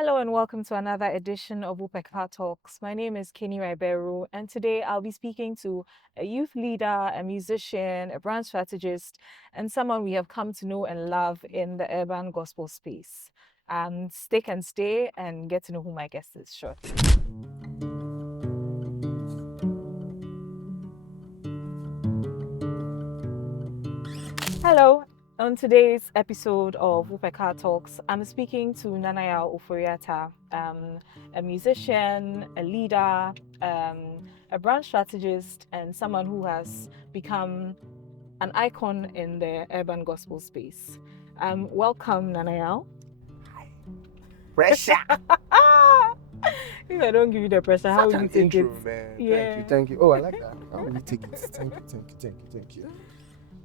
Hello and welcome to another edition of WopeCar Talks. My name is Kenny Ribeiro, and today I'll be speaking to a youth leader, a musician, a brand strategist, and someone we have come to know and love in the urban gospel space. Stick and stay and get to know who my guest is shortly. Hello. On today's episode of WopeCar Talks, I'm speaking to Nana Yaw Ofori Atta, a musician, a leader, a brand strategist, and someone who has become an icon in the urban gospel space. Welcome, Nana Yaw. Pressure. If I don't give you the pressure, how will you take intro, it? man. Yeah. Thank you. Oh, I like that. How will you take it? Thank you.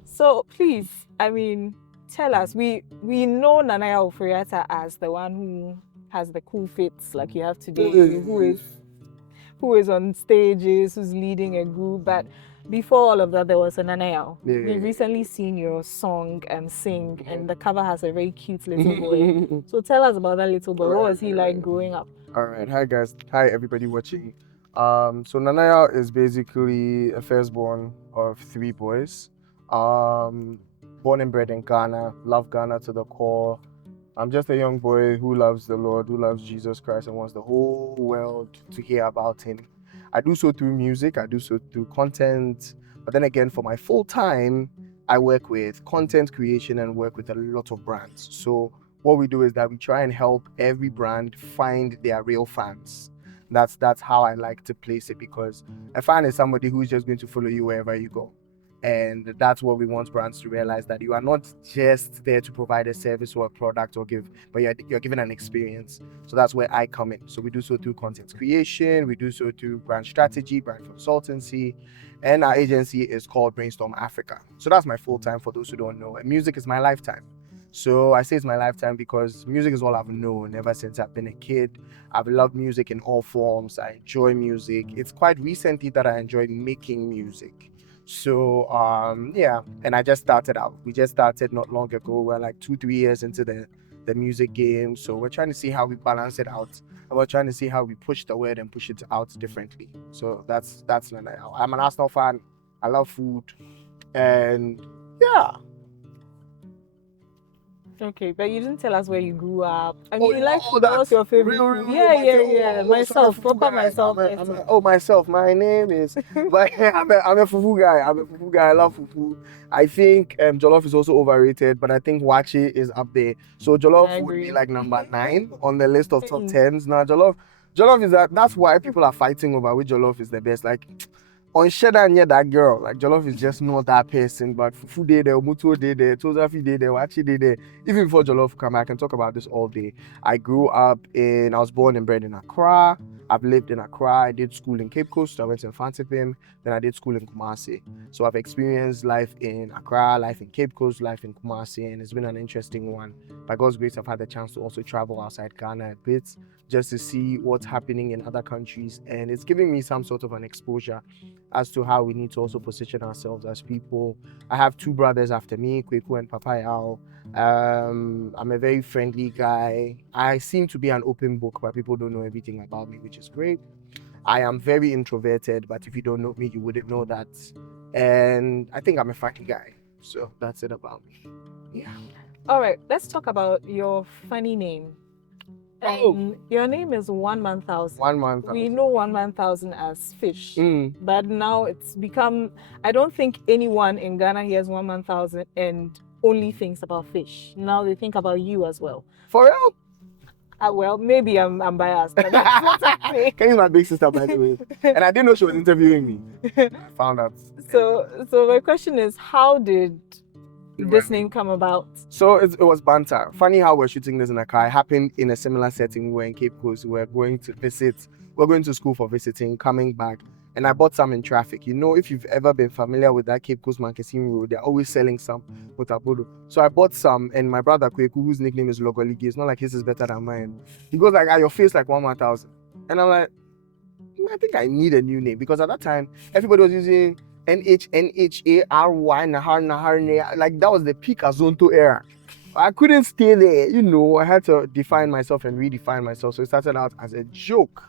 So please, tell us. We know Nana Yaw Ofori Atta as the one who has the cool fits like you have today, who is on stages, who's leading a group. But before all of that, there was a Nana Yaw. We've recently seen your song sing, and the cover has a very cute little boy. So tell us about that little boy. What was he like growing up? All right. Hi, guys. Hi, everybody watching. So Nana Yaw is basically a firstborn of 3 boys. Born and bred in Ghana, love Ghana to the core. I'm just a young boy who loves the Lord, who loves Jesus Christ and wants the whole world to hear about him. I do so through music, I do so through content, but then again, for my full time, I work with content creation and work with a lot of brands. So what we do is that we try and help every brand find their real fans. That's how I like to place it, because a fan is somebody who's just going to follow you wherever you go. And that's what we want brands to realize, that you are not just there to provide a service or a product or but you're given an experience. So that's where I come in. So we do so through content creation, we do so through brand strategy, brand consultancy, and our agency is called Brainstorm Africa. So that's my full time, for those who don't know. And music is my lifetime. So I say it's my lifetime because music is all I've known ever since I've been a kid. I've loved music in all forms. I enjoy music. It's quite recently that I enjoyed making music. So and I just started out. We just started not long ago. We're like 2-3 years into the music game. So we're trying to see how we balance it out. And we're trying to see how we push the word and push it out differently. So that's Nana Yaw. I'm an Arsenal fan. I love food. And yeah. Okay, but you didn't tell us where you grew up. Oh, what's your favorite food? Yeah. Myself, proper myself. Myself. My name is. But I'm a fufu guy. I love fufu. I think jollof is also overrated, but I think wachi is up there. So jollof would be like number 9 on the list of top 10s. Now jollof is that's why people are fighting over which jollof is the best. Like, on Shedda and that girl, like jollof is just not that person, but fufu day there, mutu day there, tozafi day there, wachi day there. Even before jollof come, I can talk about this all day. I was born and bred in Accra. I've lived in Accra. I did school in Cape Coast. I went to Infantipim. Then I did school in Kumasi. So I've experienced life in Accra, life in Cape Coast, life in Kumasi, and it's been an interesting one. By God's grace, I've had the chance to also travel outside Ghana a bit, just to see what's happening in other countries, and it's giving me some sort of an exposure as to how we need to also position ourselves as people. I have 2 brothers after me, Kweku and Papa Yaw. I'm a very friendly guy. I seem to be an open book, but people don't know everything about me, which is great. I am very introverted, but if you don't know me, you wouldn't know that. And I think I'm a funny guy. So that's it about me. Yeah. All right, let's talk about your funny name. Your name is Oneman1000. Oneman1000. We know Oneman1000 as fish, but now it's become. I don't think anyone in Ghana hears Oneman1000 and only thinks about fish. Now they think about you as well. For real? Well, maybe I'm biased. But that's what I think. Kenny's my big sister, by the way, and I didn't know she was interviewing me. I found out. So my question is, how did this name come about? So it was banter. Funny how we're shooting this in a car. It happened in a similar setting. We were in Cape Coast. We're going to visit. We're going to school for visiting, coming back. And I bought some in traffic. You know, if you've ever been familiar with that Cape Coast Marketing Road, they're always selling some with Abudu. So I bought some, and my brother Kweku, whose nickname is Logoligi, it's not like his is better than mine. He goes like, your face like Oneman1000. And I'm like, I think I need a new name, because at that time, everybody was using NHARY, Nahar, like that was the peak Azonto era. I couldn't stay there, you know. I had to define myself and redefine myself. So it started out as a joke.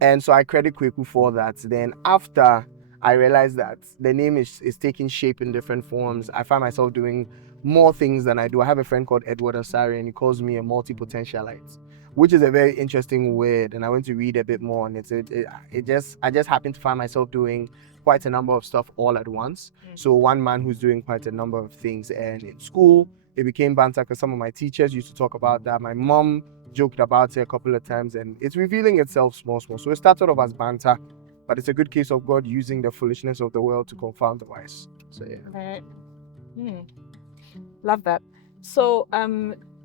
And so I credit Kweku for that. Then after I realized that the name is taking shape in different forms, I find myself doing more things than I do. I have a friend called Edward Asari, and he calls me a multi-potentialite, which is a very interesting word. And I went to read a bit more on it. I just happened to find myself doing quite a number of stuff all at once. So one man who's doing quite a number of things. And in school, it became banter because some of my teachers used to talk about that. My mom joked about it a couple of times, and it's revealing itself small. So it started off as banter, but it's a good case of God using the foolishness of the world to confound the wise. So yeah. Right. Love that. So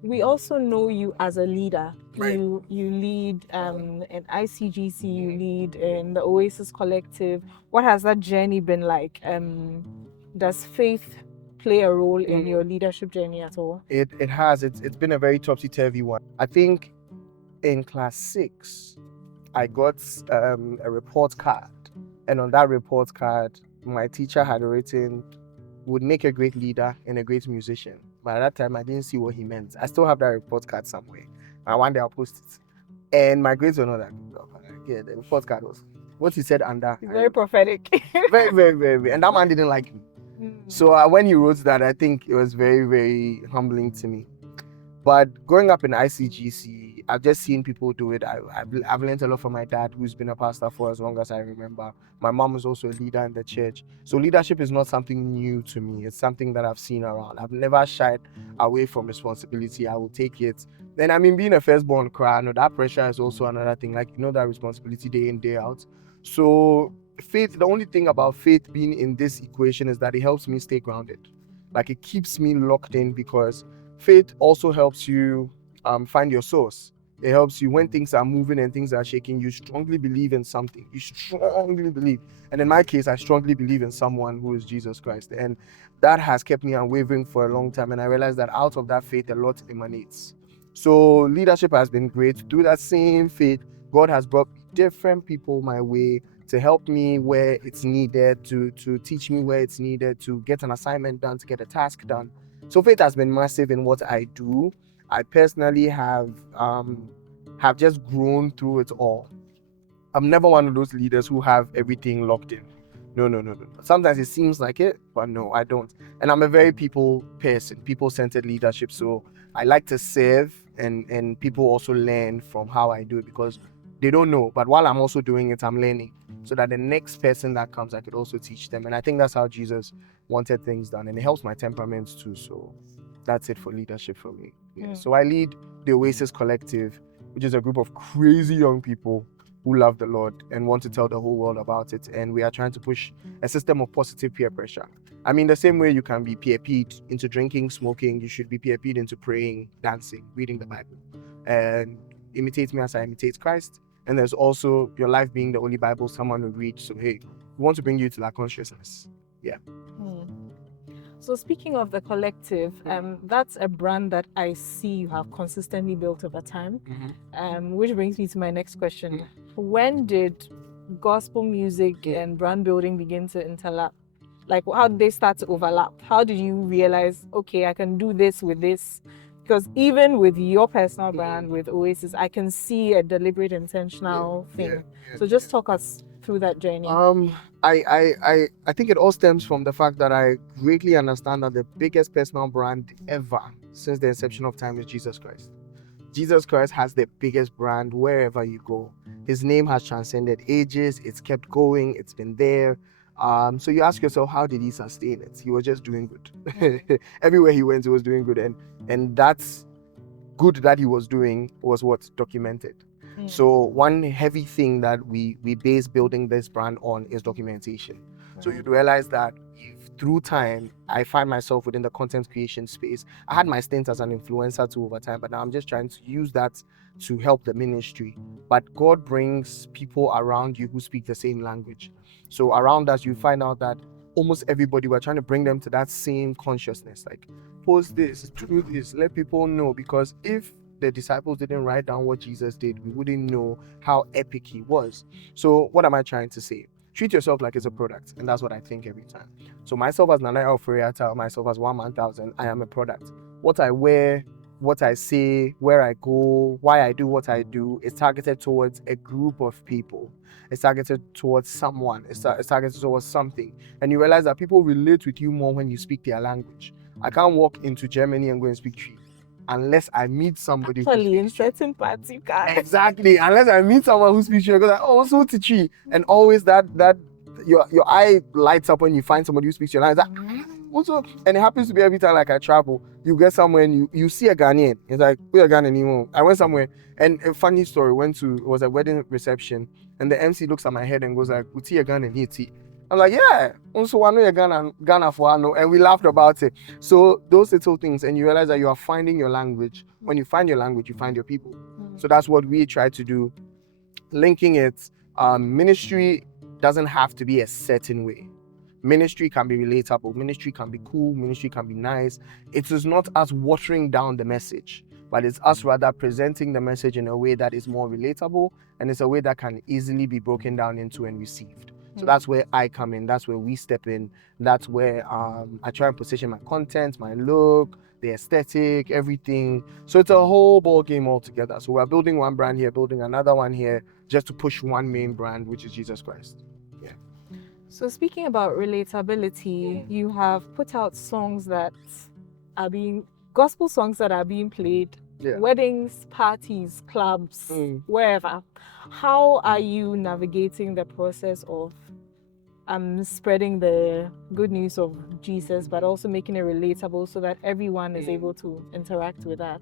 we also know you as a leader. Right. You lead in ICGC, you lead in the Oasis Collective. What has that journey been like? Does faith play a role in your leadership journey at all? It has. It's been a very topsy-turvy one. I think in class 6, I got a report card, and on that report card, my teacher had written, "Would make a great leader and a great musician." But at that time, I didn't see what he meant. I still have that report card somewhere, and one day I'll post it. And my grades were not that good. Yeah, the report card was what he said under. Very prophetic. Very, very, very, very. And that man didn't like me. So when he wrote that, I think it was very, very humbling to me. But growing up in ICGC, I've just seen people do it. I've learned a lot from my dad, who's been a pastor for as long as I remember. My mom was also a leader in the church. So leadership is not something new to me. It's something that I've seen around. I've never shied away from responsibility. I will take it. Then, I mean, being a firstborn cry, that pressure is also another thing. Like, that responsibility day in, day out. So faith, the only thing about faith being in this equation is that it helps me stay grounded. Like, it keeps me locked in, because faith also helps you find your source. It helps you when things are moving and things are shaking. You strongly believe in something. You strongly believe. And in my case, I strongly believe in someone who is Jesus Christ. And that has kept me unwavering for a long time. And I realized that out of that faith, a lot emanates. So leadership has been great. Through that same faith, God has brought different people my way to help me where it's needed, to teach me where it's needed, to get an assignment done, to get a task done. So faith has been massive in what I do. I personally have just grown through it all. I'm never one of those leaders who have everything locked in. No. Sometimes it seems like it, but no, I don't. And I'm a very people person, people-centered leadership. So I like to serve, and people also learn from how I do it, because they don't know. But while I'm also doing it, I'm learning, so that the next person that comes, I could also teach them. And I think that's how Jesus wanted things done. And it helps my temperaments too. So that's it for leadership for me. Yeah. So I lead the Oasis Collective, which is a group of crazy young people who love the Lord and want to tell the whole world about it. And we are trying to push a system of positive peer pressure. I mean, the same way you can be peer-peed into drinking, smoking, you should be peer-peed into praying, dancing, reading the Bible. And imitate me as I imitate Christ. And there's also your life being the only Bible someone will read. So, hey, we want to bring you to that consciousness. Yeah. So speaking of the collective, that's a brand that I see you have consistently built over time, which brings me to my next question. When did gospel music and brand building begin to interlap? Like, how did they start to overlap? How did you realize, okay, I can do this with this? Because even with your personal brand, with Oasis, I can see a deliberate, intentional thing. So just talk us through that journey. I think it all stems from the fact that I greatly understand that the biggest personal brand ever since the inception of time is Jesus Christ. Jesus Christ has the biggest brand wherever you go. His name has transcended ages. It's kept going. It's been there. So you ask yourself, how did he sustain it? He was just doing good. Everywhere he went, he was doing good. And that's good that he was doing was what's documented. So one heavy thing that we base building this brand on is documentation. So you'd realize that if through time, I find myself within the content creation space. I had my stint as an influencer too over time, but now I'm just trying to use that to help the ministry. But God brings people around you who speak the same language. So around us, you find out that almost everybody, we're trying to bring them to that same consciousness. Like, post this, do this, let people know. Because if the disciples didn't write down what Jesus did, we wouldn't know how epic he was. So what am I trying to say? Treat yourself like it's a product, and that's what I think every time. So myself as Nana Yaw Ofori Atta, myself as Oneman1000, I am a product. what I wear, what I say, where I go, why I do what I do is targeted towards a group of people. It's targeted towards someone. It's targeted towards something. And you realize that people relate with you more when you speak their language. I can't walk into Germany and go and speak Tree unless I meet somebody Actually, who in speaks Tree. certain parts you can't. Exactly. Unless I meet someone who speaks Tree, I go like, oh, so to Tree. And always that your eye lights up when you find somebody who speaks your language. It's like, also, and it happens to be every time like I travel, you get somewhere and you see a Ghanaian. It's like, we're Ghanaian anymore. I went somewhere and a funny story, it was a wedding reception and the MC looks at my head and goes like, Uti a Ghanaian, he. I'm like, yeah, also I know you're Ghana for I know, and we laughed about it. So those little things, and you realize that you are finding your language. When you find your language, you find your people. So that's what we try to do, linking it. Ministry doesn't have to be a certain way. Ministry can be relatable, ministry can be cool, ministry can be nice. It is not us watering down the message, but it's us rather presenting the message in a way that is more relatable, and it's a way that can easily be broken down into and received. So that's where I come in, that's where we step in, that's where I try and position my content, my look, the aesthetic, everything. So it's a whole ball game altogether. So we're building one brand here, building another one here, just to push one main brand, which is Jesus Christ. Yeah. So speaking about relatability, you have put out songs that are gospel songs that are being played, weddings, parties, clubs, wherever. How are you navigating the process of spreading the good news of Jesus, but also making it relatable so that everyone is able to interact with that?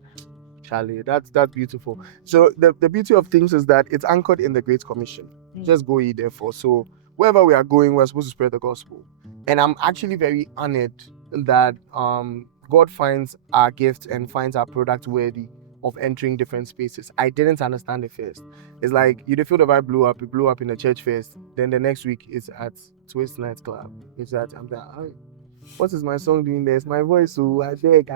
Charlie, that's beautiful. So the beauty of things is that it's anchored in the Great Commission. Just go ye therefore. So wherever we are going, we're supposed to spread the gospel. And I'm actually very honored that God finds our gift and finds our product worthy of entering different spaces. I didn't understand it first. It's like you feel the vibe blew up. It blew up in the church first. Then the next week it's at Twist Night Club. It's at what is my song doing there? It's my voice. So I beg.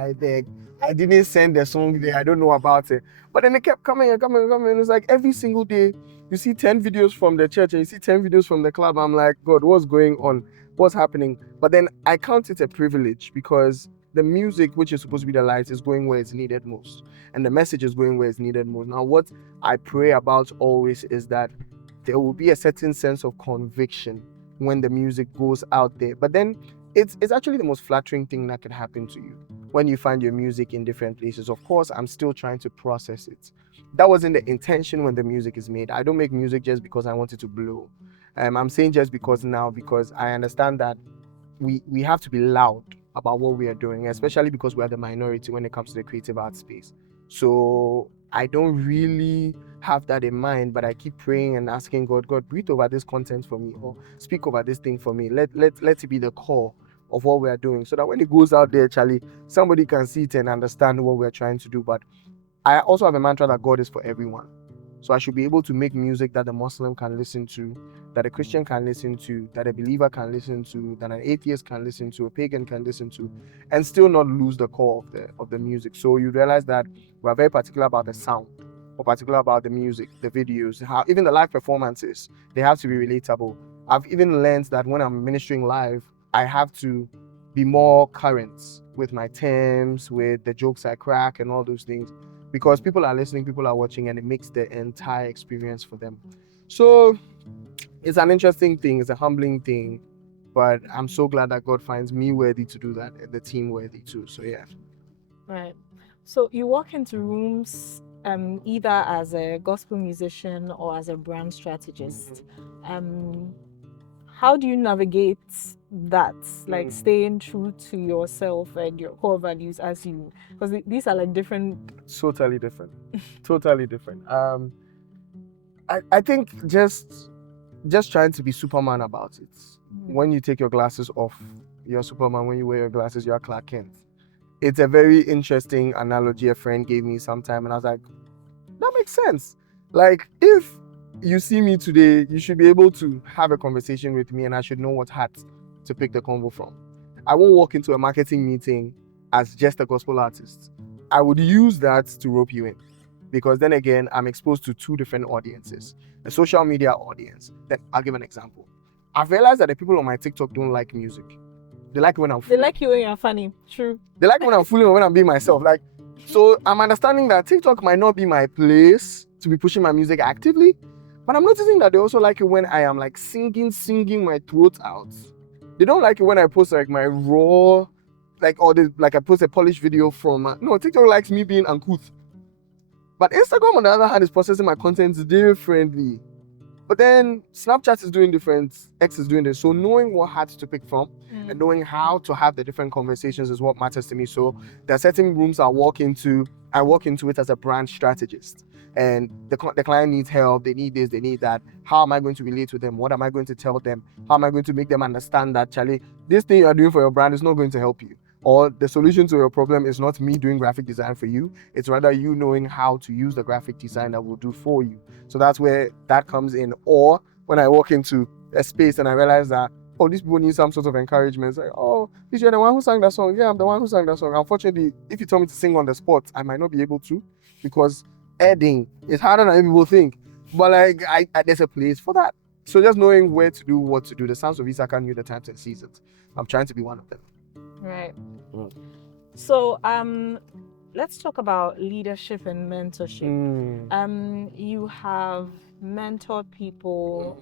I didn't send the song there. I don't know about it. But then it kept coming and coming and coming. It's like every single day you see 10 videos from the church and you see 10 videos from the club. I'm like, God, what's going on? What's happening? But then I count it a privilege because the music, which is supposed to be the light, is going where it's needed most. And the message is going where it's needed most. Now, what I pray about always is that there will be a certain sense of conviction when the music goes out there. But then it's actually the most flattering thing that can happen to you when you find your music in different places. Of course, I'm still trying to process it. That wasn't the intention when the music is made. I don't make music just because I want it to blow. I'm saying just because I understand that we have to be loud about what we are doing, especially because we are the minority when it comes to the creative art space. So I don't really have that in mind, but I keep praying and asking God, breathe over this content for me, or speak over this thing for me. Let it be the core of what we are doing, so that when it goes out there, Charlie, somebody can see it and understand what we're trying to do. But I also have a mantra that God is for everyone. So I should be able to make music that a Muslim can listen to, that a Christian can listen to, that a believer can listen to, that an atheist can listen to, a pagan can listen to, and still not lose the core of the music. So you realize that we're very particular about the sound, or particular about the music, the videos, how even the live performances, they have to be relatable. I've even learned that when I'm ministering live, I have to be more current with my terms, with the jokes I crack and all those things. Because people are listening, people are watching, and it makes the entire experience for them. So it's an interesting thing, it's a humbling thing, but I'm so glad that God finds me worthy to do that and the team worthy too. So yeah. Right. So you walk into rooms either as a gospel musician or as a brand strategist. How do you navigate that, like staying true to yourself and your core values as you, because these are like different. Totally different. Totally different. I think just trying to be Superman about it. When you take your glasses off, you're Superman. When you wear your glasses, you're Clark Kent. It's a very interesting analogy a friend gave me sometime, and I was like, that makes sense. Like, if you see me today, you should be able to have a conversation with me, and I should know what hat to pick the convo from. I won't walk into a marketing meeting as just a gospel artist. I would use that to rope you in, because then again, I'm exposed to two different audiences. A social media audience. Then I'll give an example. I've realized that the people on my TikTok don't like music. They like when I'm They fooling. like you when you're funny. True. They like when I'm fooling or when I'm being myself. Like, so I'm understanding that TikTok might not be my place to be pushing my music actively, but I'm noticing that they also like it when I am like singing my throat out. They don't like it when I post like my raw, like I post a polished video from. No, TikTok likes me being uncouth. But Instagram, on the other hand, is processing my content differently. But then Snapchat is doing different, X is doing this. So knowing what hats to pick from and knowing how to have the different conversations is what matters to me. So there are certain rooms I walk into it as a brand strategist. And the client needs help, they need this, they need that. How am I going to relate to them? What am I going to tell them? How am I going to make them understand that, Charlie, this thing you are doing for your brand is not going to help you? Or the solution to your problem is not me doing graphic design for you, it's rather you knowing how to use the graphic design that will do for you. So that's where that comes in. Or when I walk into a space and I realize that, oh, these people need some sort of encouragement. It's like, oh, is you the one who sang that song? Yeah, I'm the one who sang that song. Unfortunately, if you tell me to sing on the spot, I might not be able to, because editing is harder than people think. But like, there's a place for that. So just knowing where to do, what to do. The Sounds of Issachar knew the times and seasons. I'm trying to be one of them. Right. So let's talk about leadership and mentorship. You have mentored people.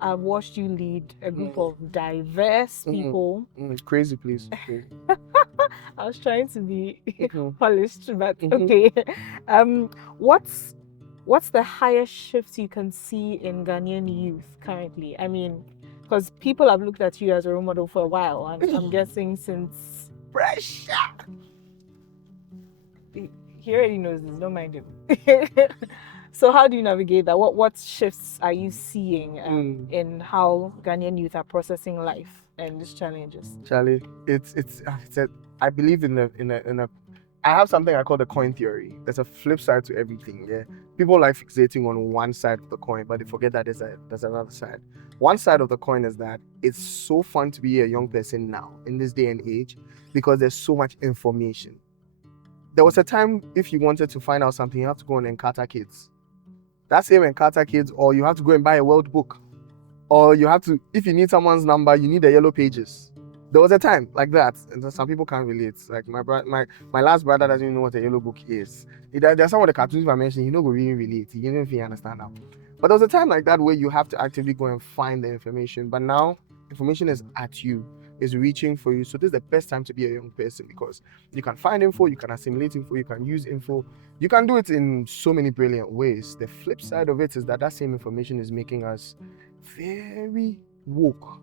I've watched you lead a group of diverse people. Crazy, please. I was trying to be polished, but okay. What's the highest shift you can see in Ghanaian youth currently? I mean, because people have looked at you as a role model for a while, and I'm guessing since pressure. He already knows this, don't mind him. So how do you navigate that? What shifts are you seeing in how Ghanaian youth are processing life and these challenges? Charlie, I believe in a I have something I call the coin theory. There's a flip side to everything. Yeah, people like fixating on one side of the coin, but they forget that there's another side. One side of the coin is that it's so fun to be a young person now in this day and age because there's so much information. There was a time if you wanted to find out something, you have to go on Encarta Kids. That's same Encarta Kids, or you have to go and buy a world book, or you have to, if you need someone's number, you need the yellow pages. There was a time like that, and some people can't relate. Like my last brother doesn't even know what a yellow book is. There's some of the cartoons I mentioned, he don't really relate. He didn't even understand now. But there was a time like that where you have to actively go and find the information. But now information is at you, is reaching for you. So this is the best time to be a young person because you can find info, you can assimilate info, you can use info. You can do it in so many brilliant ways. The flip side of it is that same information is making us very woke.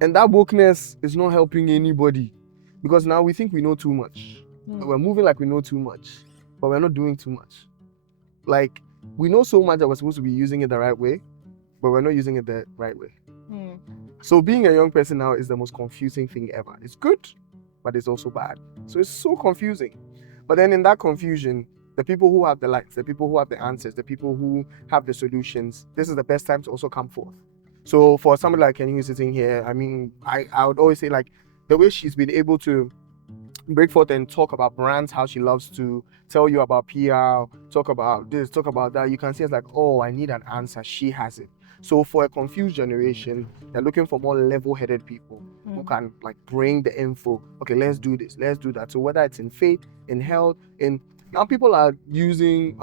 And that wokeness is not helping anybody because now we think we know too much. We're moving like we know too much, but we're not doing too much. Like, we know so much that we're supposed to be using it the right way, but we're not using it the right way. So being a young person now is the most confusing thing ever. It's good, but it's also bad. So it's so confusing. But then in that confusion, the people who have the lights, the people who have the answers, the people who have the solutions, this is the best time to also come forth. So for somebody like Kenny who's sitting here, I mean, I would always say, like, the way she's been able to break forth and talk about brands, how she loves to tell you about PR, talk about this, talk about that, you can see it's like, oh, I need an answer. She has it. So for a confused generation, they're looking for more level-headed people who can like bring the info. Okay, let's do this, let's do that. So whether it's in faith, in health, now people are using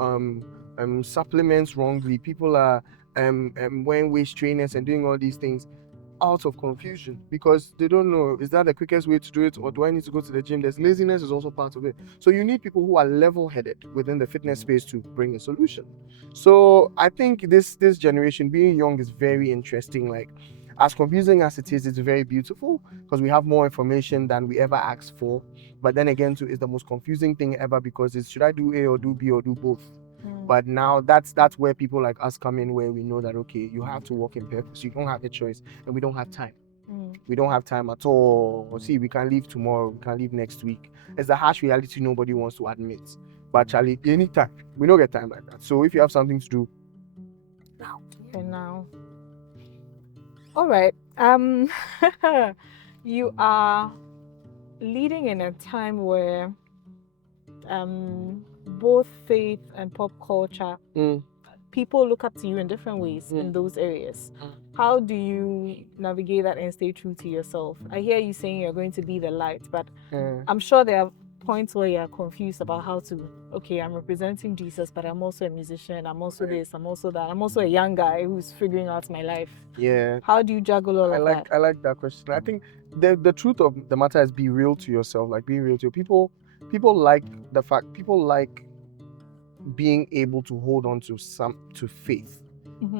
supplements wrongly. People are wearing waist trainers and doing all these things out of confusion because they don't know, is that the quickest way to do it, or do I need to go to the gym? There's laziness is also part of it. So you need people who are level-headed within the fitness space to bring a solution. So I think this generation, being young, is very interesting. Like, as confusing as it is, it's very beautiful because we have more information than we ever asked for. But then again, too, it's the most confusing thing ever because it's, should I do A or do B or do both? But now that's where people like us come in, where we know that, okay, you have to walk in purpose. You don't have a choice, and we don't have time. We don't have time at all. See, we can leave tomorrow, we can leave next week. It's a harsh reality nobody wants to admit. But Charlie, anytime, we don't get time like that. So if you have something to do, now. Okay, now. All right. You are leading in a time where both faith and pop culture, people look up to you in different ways in those areas. How do you navigate that and stay true to yourself? I hear you saying you're going to be the light, but I'm sure there are points where you're confused about how to, okay, I'm representing Jesus, but I'm also a musician, I'm also this, I'm also that, I'm also a young guy who's figuring out my life. Yeah. How do you juggle all of that? I like that question. I think the truth of the matter is be real to yourself, like being real to people. People like being able to hold on to faith.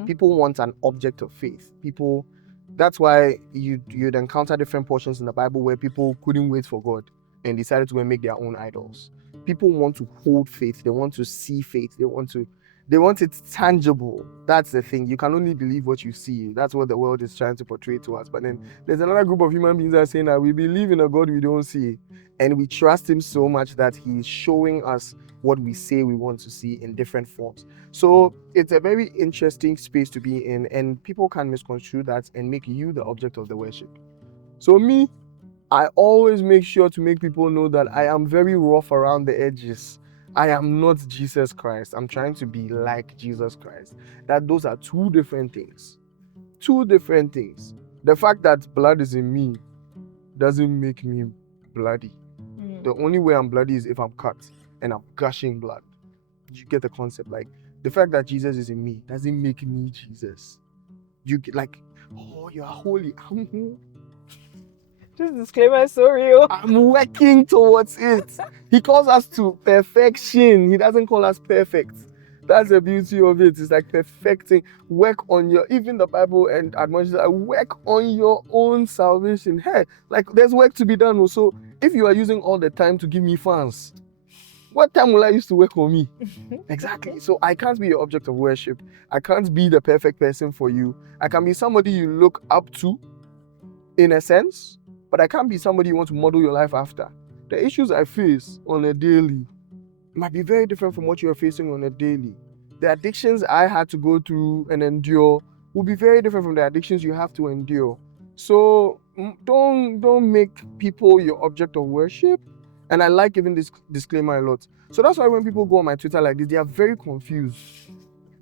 People want an object of faith. That's why you'd encounter different portions in the Bible where people couldn't wait for God and decided to go and make their own idols. People want to hold faith. They want to see faith. They want it tangible. That's the thing. You can only believe what you see. That's what the world is trying to portray to us. But then there's another group of human beings that are saying that we believe in a God we don't see, and we trust him so much that he's showing us what we say we want to see in different forms. So it's a very interesting space to be in, and people can misconstrue that and make you the object of the worship. So me, I always make sure to make people know that I am very rough around the edges. I am not Jesus Christ. I'm trying to be like Jesus Christ. That those are two different things. Two different things. The fact that blood is in me doesn't make me bloody. The only way I'm bloody is if I'm cut and I'm gushing blood. You get the concept? Like, the fact that Jesus is in me doesn't make me Jesus. You get like, oh, you're holy. This disclaimer is so real. I'm working towards it. He calls us to perfection. He doesn't call us perfect. That's the beauty of it. It's like perfecting. Work on even the Bible and admonishes, work on your own salvation. Hey, like there's work to be done also. If you are using all the time to give me fans, what time will I use to work on me? Exactly. So I can't be your object of worship. I can't be the perfect person for you. I can be somebody you look up to, in a sense, but I can't be somebody you want to model your life after. The issues I face on a daily might be very different from what you are facing on a daily. The addictions I had to go through and endure will be very different from the addictions you have to endure. So don't make people your object of worship. And I like giving this disclaimer a lot. So that's why when people go on my Twitter like this, they are very confused.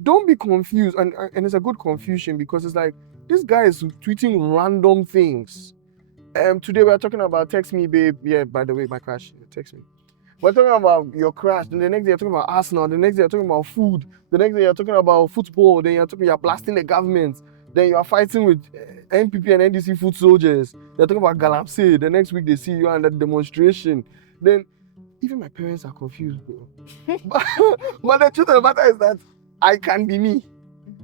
Don't be confused. And it's a good confusion, because it's like, this guy is tweeting random things. Today we're talking about text me, babe. Yeah, by the way, my crash, text me. We're talking about your crash. Then the next day you're talking about Arsenal. The next day you're talking about food. The next day you're talking about football. Then you're blasting the government. Then you are fighting with NPP and NDC foot soldiers. They're talking about Galamsey. The next week they see you under the demonstration. Then even my parents are confused, bro. but the truth of the matter is that I can be me.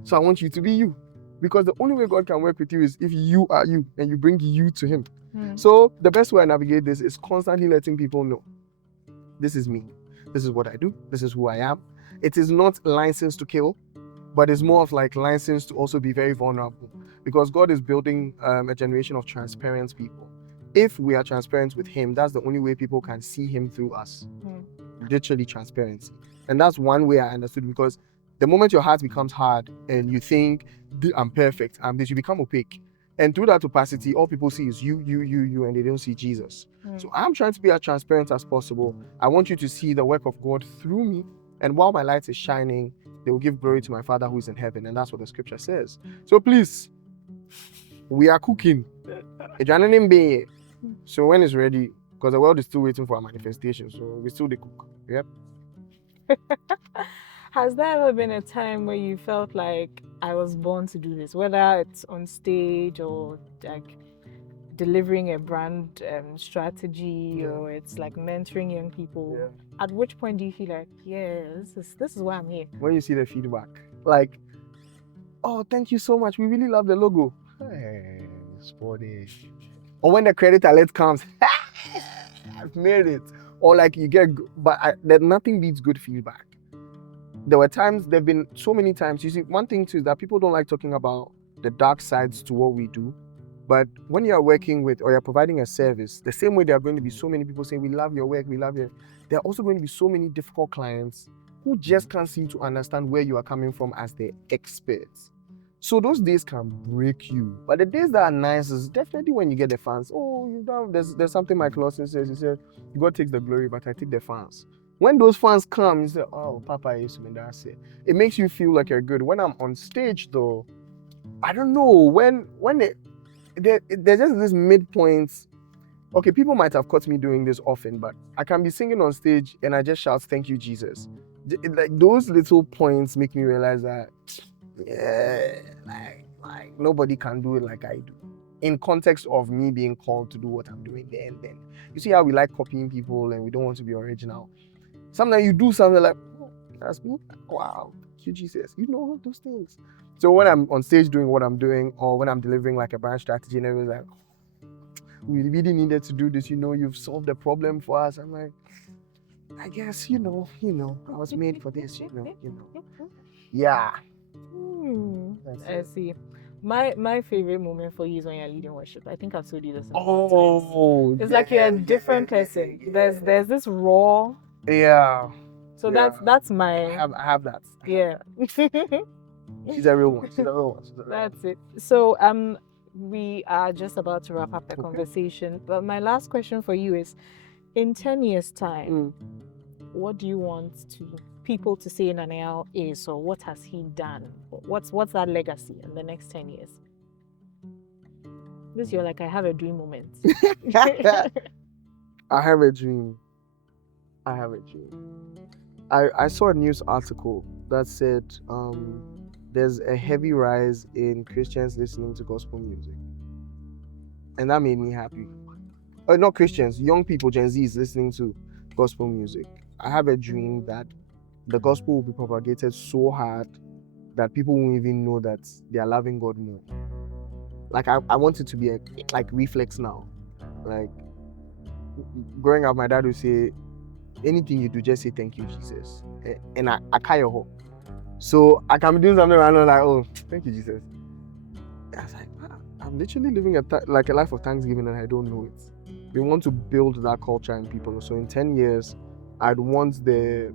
So I want you to be you. Because the only way God can work with you is if you are you and you bring you to him. So the best way I navigate this is constantly letting people know, this is me. This is what I do. This is who I am. It is not license to kill, but it's more of like license to also be very vulnerable. Because God is building a generation of transparent people. If we are transparent with him, that's the only way people can see him through us. Literally transparency. And that's one way I understood, because the moment your heart becomes hard and you think, I'm perfect, you become opaque. And through that opacity, all people see is you, and they don't see Jesus. So I'm trying to be as transparent as possible. I want you to see the work of God through me. And while my light is shining, they will give glory to my Father who is in heaven. And that's what the scripture says. So please, we are cooking. So when it's ready, because the world is still waiting for our manifestation, so we still cook. Yep. Has there ever been a time where you felt like I was born to do this, whether it's on stage or like delivering a brand strategy, or it's like mentoring young people? At which point do you feel like, yeah, this is why I'm here? When you see the feedback, like, oh, thank you so much, we really love the logo. Hey, sporty. Or when the credit alert comes, I've made it. Or like you get, there's nothing beats good feedback. There've been so many times, you see, one thing too is that people don't like talking about the dark sides to what we do. But when you're working with, or you're providing a service, the same way there are going to be so many people saying, we love your work, we love your, there are also going to be so many difficult clients who just can't seem to understand where you are coming from as the experts. So those days can break you. But the days that are nice is definitely when you get the fans. Oh, you know, there's something Michael Lawson says. He said, God takes the glory, but I take the fans. When those fans come, you say, oh, Papa is that's it. It makes you feel like you're good. When I'm on stage though, I don't know when there's just this midpoint. Okay, people might have caught me doing this often, but I can be singing on stage and I just shout, "Thank you, Jesus." Like those little points make me realize that, yeah, like nobody can do it like I do. In context of me being called to do what I'm doing there and then. You see how we like copying people and we don't want to be original. Sometimes you do something like, oh, that's me. Wow, thank you, Jesus. You know all those things. So when I'm on stage doing what I'm doing, or when I'm delivering like a brand strategy and everyone's like, we really needed to do this, you've solved the problem for us. I'm like, I guess, I was made for this, Yeah. I see. My favorite moment for you is when you're leading worship. I think I've told you this. Oh, it's like you're a different person. There's this raw. Yeah. So that's my. I have that. Yeah. She's a real one. That's it. So we are just about to wrap up the conversation. But my last question for you is, in 10 years' time, what do you want people to say Nana Yaw is, or what has he done? What's that legacy in the next 10 years? This you're like, I have a dream moment. I have a dream. I saw a news article that said there's a heavy rise in Christians listening to gospel music. And that made me happy. Not Christians, young people, Gen Z, is listening to gospel music. I have a dream that the gospel will be propagated so hard that people won't even know that they are loving God more. Like I want it to be like reflex now. Like growing up, my dad would say, anything you do, just say thank you, Jesus. And I carry your hope. So I can be doing something and I'm like, oh, thank you, Jesus. I was like, wow, I'm literally living like a life of thanksgiving and I don't know it. We want to build that culture in people. So in 10 years, I'd want the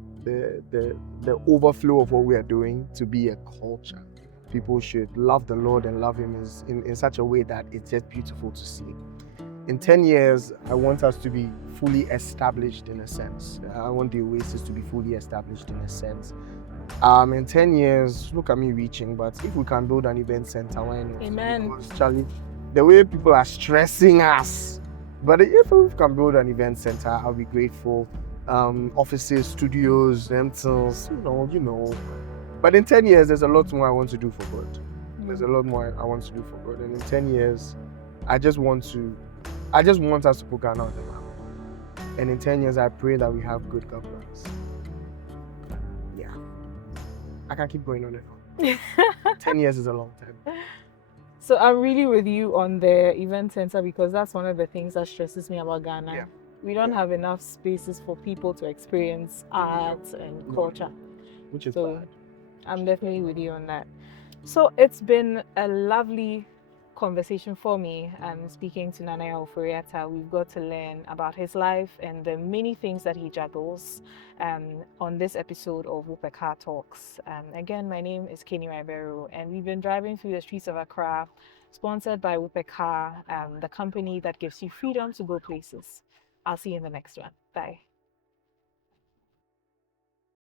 overflow of what we are doing to be a culture. People should love the Lord and love Him in such a way that it's just beautiful to see. In 10 years, I want us to be fully established in a sense. I want the Oasis to be fully established in a sense. In 10 years, look at me reaching, but if we can build an event center, why not? Amen. Because, Charlie, the way people are stressing us, but if we can build an event center, I'll be grateful. Offices, studios, rentals, But in 10 years, there's a lot more I want to do for God. There's a lot more I want to do for God. And in 10 years, I just want us to put Ghana on the map. And in 10 years, I pray that we have good governance. Yeah. I can keep going on it. 10 years is a long time. So I'm really with you on the event center because that's one of the things that stresses me about Ghana. Yeah. We don't have enough spaces for people to experience art and culture. Which is so bad. I'm definitely with you on that. So it's been a lovely conversation for me. Speaking to Nana Yaw Ofori Atta, we've got to learn about his life and the many things that he juggles on this episode of WopeCar Talks. Again, my name is Kenny Ribeiro, and we've been driving through the streets of Accra, sponsored by WopeCar, the company that gives you freedom to go places. I'll see you in the next one. Bye.